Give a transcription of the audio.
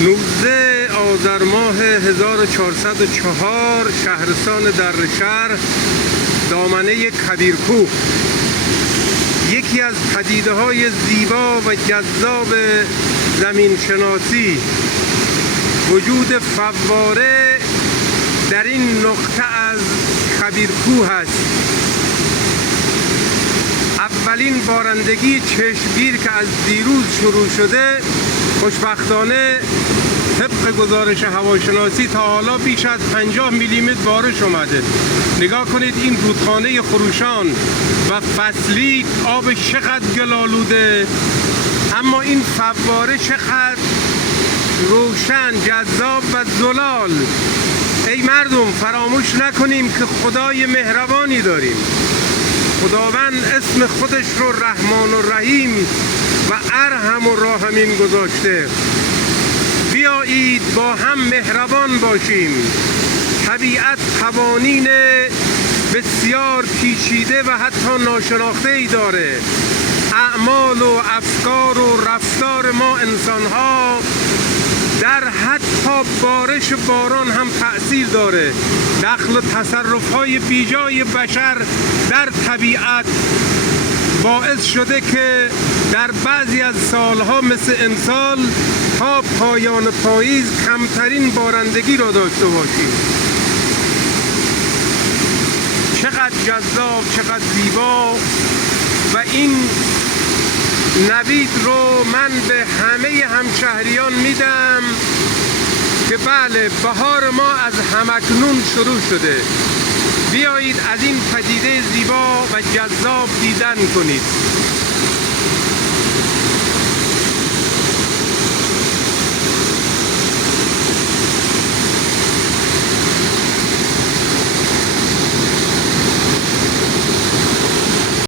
19 آذر ماه 1404 شهرستان دردشهر، دامنه کبیرکوه. یکی از پدیده‌های زیبا و جذاب زمین شناسی، وجود فواره در این نقطه از کبیرکوه است. اولین بارندگی چشمگیر که از دیروز شروع شده، خوشبختانه طبق گزارش هواشناسی تا حالا بیش از 50 میلیمتر بارش اومده. نگاه کنید این رودخانه خروشان و فصلی آب چقدر گل‌آلوده، اما این فواره چقدر روشن، جذاب و زلال. ای مردم، فراموش نکنیم که خدای مهربانی داریم. خداوند اسم خودش رو رحمان و رحیم و ارحم و راحمین گذاشته. بیایید با هم مهربان باشیم. طبیعت قوانین بسیار پیچیده و حتی ناشناخته‌ای داره. اعمال و افکار و رفتار ما انسان‌ها در حتی بارش و باران هم تأثیر داره. دخل و تصرف‌های بیجای بشر در طبیعت باعث شده که در بعضی از سالها مثل امسال تا پایان پاییز کمترین بارندگی را داشته باشیم. چقدر جذاب، چقدر زیبا. و این نوید رو من به همه همشهریان میدم که بله، بهار ما از همکنون شروع شده. بیایید از این پدیده زیبا و جذاب دیدن کنید.